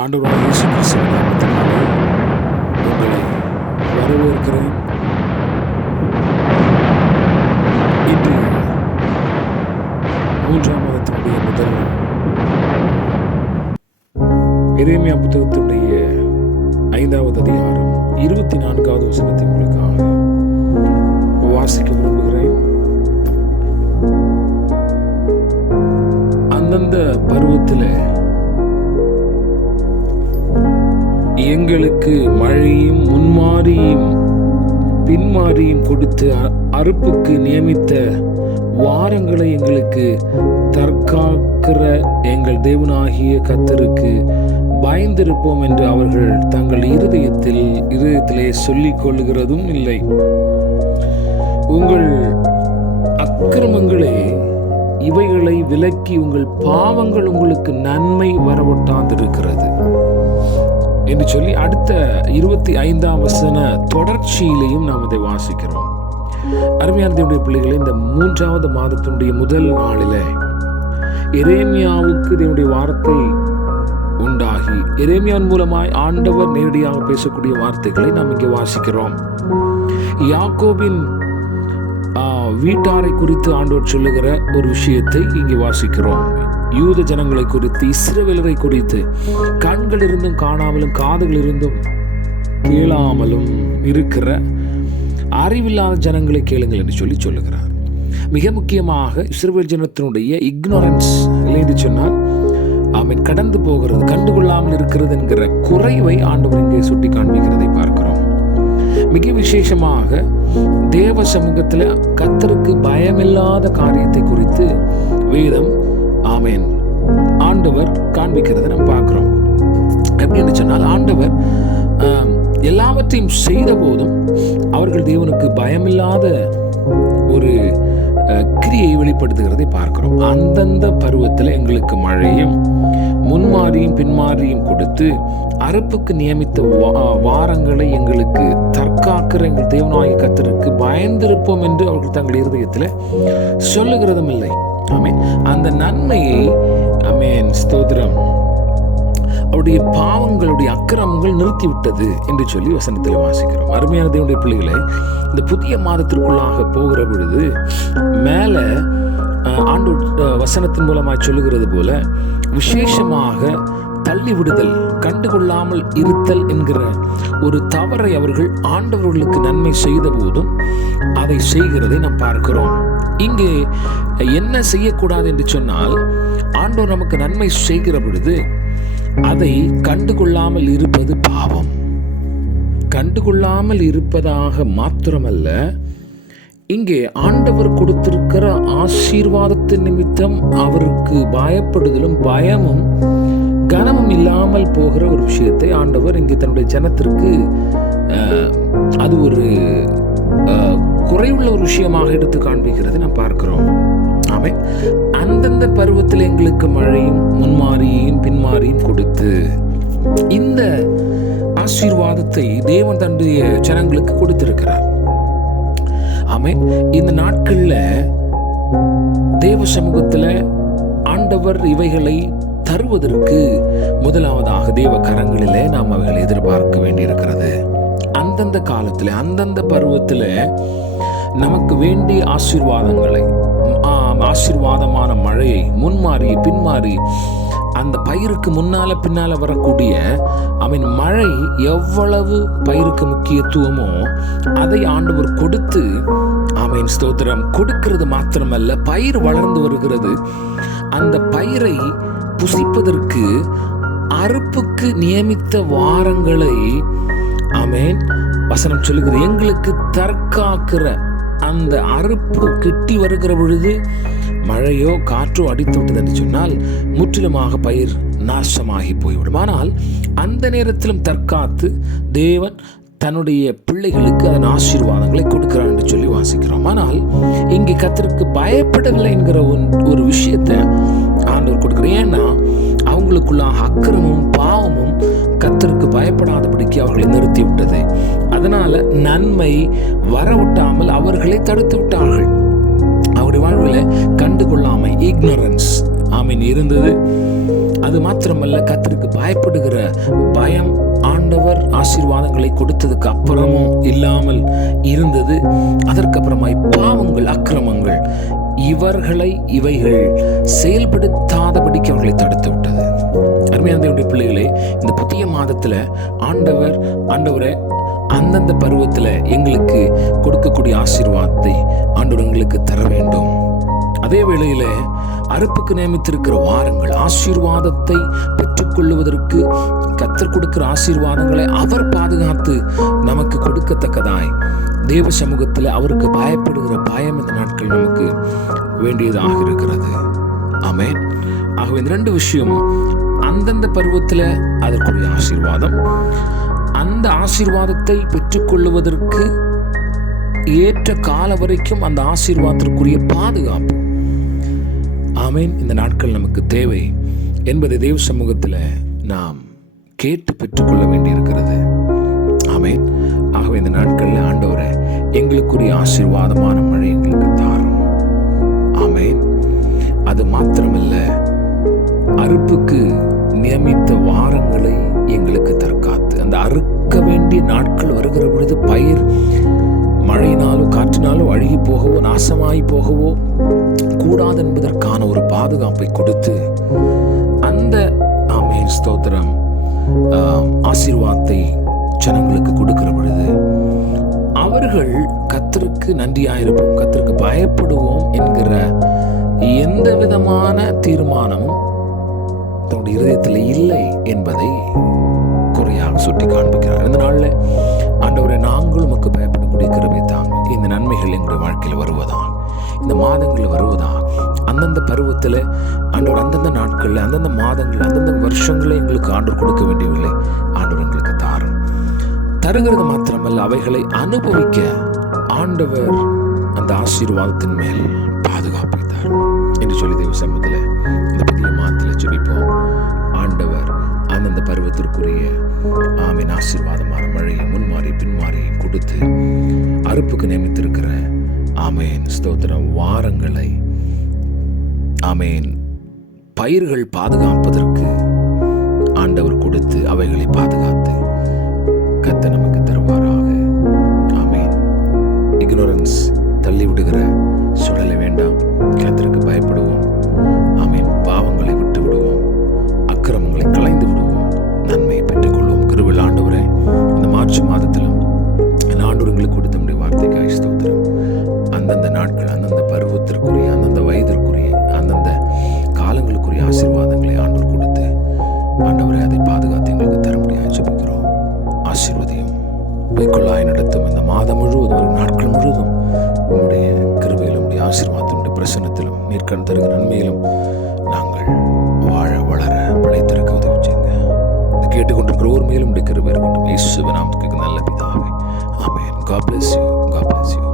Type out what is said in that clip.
ஆண்டவராகிய இயேசு கிறிஸ்துவின் நாமத்தினாலே உங்களை வரவேற்கிறேன். இன்று 3ஆம் மாதத்தினுடைய முதல் எரேமியா புத்தகத்தினுடைய 5வது அதிகாரம் 24வது வசனத்தை உங்களுக்காக வாசிக்க விரும்புகிறேன். அந்தந்த பருவத்தில் எங்களுக்கு மழையும் முன்மாரியும் பின்மாரியும் கொடுத்து அறுப்புக்கு நியமித்த வாரங்களை எங்களுக்கு தற்காக்கிற எங்கள் தேவனாகிய கர்த்தருக்கு பயந்திருப்போம் என்று அவர்கள் தங்கள் இருதயத்திலே சொல்லிக் கொள்ளுகிறதும் இல்லை. உங்கள் அக்கிரமங்களே இவைகளை விலக்கி உங்கள் பாவங்கள் உங்களுக்கு நன்மை வரவொட்டாதிருக்கிறது என்று சொல்லி அடுத்த 25ஆம் வசன தொடர்ச்சியிலையும் நாம் இதை வாசிக்கிறோம். அருமையான தேவனுடைய பிள்ளைகளே, இந்த 3வது மாதத்தினுடைய முதல் நாளிலே எரேமியாவுக்கு தேவனுடைய வார்த்தை உண்டாகி எரேமியாவின் மூலமாய் ஆண்டவர் நேரடியாக பேசக்கூடிய வார்த்தைகளை நாம் இங்கே வாசிக்கிறோம். யாக்கோபின் வீட்டாரை குறித்து ஆண்டவர் சொல்லுகிற ஒரு விஷயத்தை இங்கே வாசிக்கிறோம். யூத ஜனங்களை குறித்து, இஸ்ரவேலரை குறித்து, கண்கள் இருந்தும் காணாமலும் காதுகள் இருந்தும் கேளாமலும் இருக்கிற அறிவில்லாத ஜனங்களை கேளுங்கள் என்று சொல்லுகிறார். மிக முக்கியமாக இஸ்ரவேல் ஜனத்தினுடைய இக்னோரன்ஸ் என்று சொன்னால் அவன் கடந்து போகிறது, கண்டுகொள்ளாமல் இருக்கிறது என்கிற குறைவை ஆண்டவர் இங்கே சுட்டி காண்பிக்கிறதை பார்க்கிறோம். மிக விசேஷமாக தேவ சமூகத்தில் கர்த்தருக்கு பயமில்லாத காரியத்தை குறித்து வேதம் ஆண்டவர் காண்பிக்கிறதை நம்ம பார்க்கிறோம். எப்படின்னு சொன்னால், ஆண்டவர் எல்லாவற்றையும் செய்த போதும் அவர்கள் தேவனுக்கு பயமில்லாத ஒரு கிரியை வெளிப்படுத்துகிறதை பார்க்கிறோம். அந்தந்த பருவத்தில் எங்களுக்கு மழையும் முன்மாரியும் பின்மாரியும் கொடுத்து அறுப்புக்கு நியமித்த வாரங்களை எங்களுக்கு தற்காக்கிற எங்கள் தேவனாகிய கர்த்தருக்கு பயந்திருப்போம் என்று அவர்கள் தங்கள் இருதயத்தில் சொல்லுகிறதும் இல்லை. அந்த நன்மையை ஸ்தோத்திரம் அவருடைய பாவங்களுடைய அக்கிரமங்கள் நிறுத்திவிட்டது என்று சொல்லி வசனத்தில் வாசிக்கிறோம். அருமையான தேவனுடைய பிள்ளைகளை, இந்த புதிய மாதத்திற்குள்ளாக போகிற பொழுது மேலே ஆண்டு வசனத்தின் மூலமாக சொல்லுகிறது போல விசேஷமாக தள்ளிவிடுதல், கண்டுகொள்ளாமல் இருத்தல் என்கிற ஒரு தவறை அவர்கள் ஆண்டவர்களுக்கு நன்மை செய்த போதும் அதை செய்கிறதை நாம் பார்க்கிறோம். இங்கே என்ன செய்யக்கூடாது என்று சொன்னால், ஆண்டவர் நமக்கு நன்மை செய்கிற பொழுது அதை கண்டுகொள்ளாமல் இருப்பது பாவம். கண்டுகொள்ளாமல் இருப்பதாக மாத்திரமல்ல, இங்கே ஆண்டவர் கொடுத்திருக்கிற ஆசீர்வாதத்தின் நிமித்தம் அவருக்கு பயப்படுதலும் பயமும் கனமும் இல்லாமல் போகிற ஒரு விஷயத்தை ஆண்டவர் இங்கே தன்னுடைய ஜனத்திற்கு அது ஒரு குறைவுள்ள ஒரு விஷயமாக எடுத்து காண்பிக்கிறது நாம் பார்க்கிறோம். அந்தந்த பருவத்தில் எங்களுக்கு மழையும் முன்மாரியும் பின்மாரியும் கொடுத்து இந்த ஆசீர்வாதத்தை தேவன் தன்னுடைய ஜனங்களுக்கு கொடுத்திருக்கிறார். இந்த நாட்கள்ல தேவ சமூகத்தில் ஆண்டவர் இவைகளை தருவதற்கு முதலாவதாக தேவ கரங்களிலே நாம் அவைகளை எதிர்பார்க்க வேண்டியிருக்கிறது. அந்தந்த காலத்தில் அந்தந்த பருவத்தில் நமக்கு வேண்டிய ஆசீர்வாதங்களை, ஆசீர்வாதமான மழையை, முன்மாறி பின்மாறி, அந்த பயிருக்கு முன்னால பின்னால வரக்கூடிய மழை எவ்வளவு பயிருக்கு முக்கியத்துவமோ அதை ஆண்டவர் கொடுத்து ஸ்தோத்திரம் கொடுக்கிறது மாத்திரமல்ல, பயிர் வளர்ந்து வருகிறது. அந்த பயிரை புசிப்பதற்கு அறுப்புக்கு நியமித்த வாரங்களை வசனம் சொல்லுகிறது எங்களுக்கு தற்காக்கிற அந்த அறுப்பு கிட்டி வருகிற பொழுது மழையோ காற்றோ அடித்து விட்டது என்று சொன்னால் முற்றிலுமாக பயிர் நாசமாகி போய்விடும். ஆனால் அந்த நேரத்திலும் தற்காத்து தேவன் தன்னுடைய பிள்ளைகளுக்கு அதன் ஆசீர்வாதங்களை கொடுக்கிறார் என்று சொல்லி வாசிக்கிறோம். ஆனால் இங்கே கர்த்தருக்கு பயப்படவில்லை என்கிற ஒரு விஷயத்தை ஆண்டவர் கொடுக்கிறார். ஏன்னா அவங்களுக்குள்ளாக அக்கிரமும் பாவமும் கர்த்தருக்கு பயப்படாதபடிக்கு அவர்களை நிறுத்தி விட்டது. அதனால நன்மை வரவிட்டாமல் அவர்களை தடுத்து விட்டார்கள். அவருடைய வாழ்வில் கண்டுகொள்ளாமை, இக்னோரன்ஸ் இருந்தது. அது மாத்திரமல்ல, கர்த்தருக்கு பயப்படுகிற பயம் ஆண்டவர் ஆசீர்வாதங்களை கொடுத்ததுக்கு அப்புறமும் இல்லாமல் இருந்தது. அதற்கப்புறமாய் பாவங்கள், அக்கிரமங்கள் இவைகள் செயல்படுத்தாதபடிக்கு அவர்களை தடுத்து விட்டது. அருமையான தேவனுடைய பிள்ளைகளே, இந்த புதிய மாதத்துல ஆண்டவரே அந்தந்த பருவத்துல எங்களுக்கு கொடுக்கக்கூடிய ஆசீர்வாதத்தை ஆண்டவர் எங்களுக்கு தர வேண்டும். அதே வேளையில அறுப்புக்கு நியமித்திருக்கிற வாரங்கள் ஆசீர்வாதத்தை பெற்றுக்கொள்வதற்கு கர்த்தர் கொடுக்கிற ஆசீர்வாதங்களை அவர் பாதுகாத்து நமக்கு கொடுக்கத்தக்கதாய் தேவ சமூகத்தில் அவருக்கு பயப்படுகிற பயம் இந்த நாட்கள் நமக்கு வேண்டியதாக இருக்கிறது. ஆமென். ஆகவே இந்த 2 விஷயமும், அந்தந்த பருவத்தில் அதற்குரிய ஆசீர்வாதம், அந்த ஆசீர்வாதத்தை பெற்றுக்கொள்வதற்கு ஏற்ற கால வரைக்கும் அந்த ஆசீர்வாதத்திற்குரிய பாதுகாப்பு. ஆமென். இந்த நாட்கள் நமக்கு தேவை என்பதை தேவ சமூகத்தில் நாம் கேட்டு பெற்றுக்கொள்ள வேண்டியிருக்கிறது. ஆமென். ஆகவே இந்த நாட்களில் ஆண்டவரே எங்களுக்குரிய ஆசீர்வாதமான மழை எங்களுக்கு தாரும். ஆமென். அது மாத்திரமல்ல, அறுப்புக்கு நியமித்த வாரங்களை எங்களுக்கு தற்காத்து அந்த அறுக்க வேண்டிய நாட்கள் வருகிற பொழுது பயிர் மழையினாலோ காற்றினாலோ அழுகி போகவோ நாசமாகி போகவோ கூடாது என்பதற்கான ஒரு பாதுகாப்பை கொடுத்து அந்த ஆமென் ஸ்தோத்திரம் ஆசீர்வாதத்தை ஜனங்களுக்கு கொடுக்கிற பொழுது அவர்கள் கர்த்தருக்கு நன்றியாயிருப்போம், கர்த்தருக்கு பயப்படுவோம் என்கிற எந்த விதமான தீர்மானமும் தன்னுடைய இருதயத்தில் இல்லை என்பதை குறையாக சுட்டி காண்பிக்கிறார். இந்த நாளில் ஆண்டவரை நாங்கள் உமக்கு பயப்படக்கூடிய கிருபை தாங்க. இந்த நன்மைகள் எங்களுடைய வாழ்க்கையில் வருவதா, இந்த மாதங்களில் வருவதா, அந்தந்த பருவத்தில் ஆண்டவர் அந்தந்த நாட்களில் அந்தந்த மாதங்கள் அந்தந்த வருஷங்களில் எங்களுக்கு ஆண்டவர் கொடுக்க வேண்டியவில்லை. ஆண்டவர் எங்களுக்கு தாரும். தருகிறது மாத்திரமல்ல, அவைகளை அனுபவிக்க ஆண்டவர் அந்த ஆசீர்வாதத்தின் மேல் பாதுகாப்பை தாரும் என்று சொல்லி தேவ சமூகத்தில் இந்த புதிய மாதத்தில் ஜெபிப்போம். ஆண்டவர் அந்தந்த பருவத்திற்குரிய ஆமீன் ஆசீர்வாதமான மழையை முன்மாறி பின்மாறி கொடுத்து அறுப்புக்கு நியமித்திருக்கிற ஆமேன் ஸ்தோத்திரம் வாரங்களை ஆமேன் பயிர்கள் பாதுகாப்பதற்கு ஆண்டவர் கொடுத்து அவைகளை பாதுகாத்து கர்த்தர் நமக்கு தருவாராக. ஆமேன். இக்னோரன்ஸ் தள்ளிவிடுகிற சூழலை வேண்டாம். கர்த்தருக்கு பயப்படுவோம். ஆமேன். பாவங்களை விட்டு விடுவோம், அக்கிரமங்களை களைந்து விடுவோம், நன்மையை பெற்றுக்கொள்வோம். கிருபையுள்ள ஆண்டவரே, இந்த மார்ச் மாதத்திலும் ஆண்டவர் எங்களுக்கு கொடுத்த நம்முடைய வார்த்தைக்காய் ஸ்தோத்திரம். அந்தந்த நாட்கள் அந்தந்த பருவத்திற்குரிய அந்தந்த வயதிற்குரிய அந்தந்த காலங்களுக்குரிய ஆசீர்வாதங்களை ஆண்டவர் கொடுத்து ஆண்டவரை அதை பாதுகாத்து எங்களுக்கு தர முடியாது ஜெபிக்கிறோம். ஆசீர்வதியும் வைக்குள்ளாய் நடத்தும் இந்த மாதம் முழுவதும் நாட்கள் முழுவதும் உங்களுடைய கிருபையிலும் உடைய ஆசீர்வாதத்தினுடைய பிரசன்னத்திலும் நீர்க்கண் தருகிற நன்மையிலும் நாங்கள் வாழ வளர பிழைத்திருக்க உதவி செய்யுங்க. கேட்டுக்கொண்டிருக்கிற ஒரு மேலும் உடைய கிருபை இருக்கட்டும். இயேசுவின் நாமத்துக்கு நல்ல பிதாவே. ஆமென். God bless you. God bless you.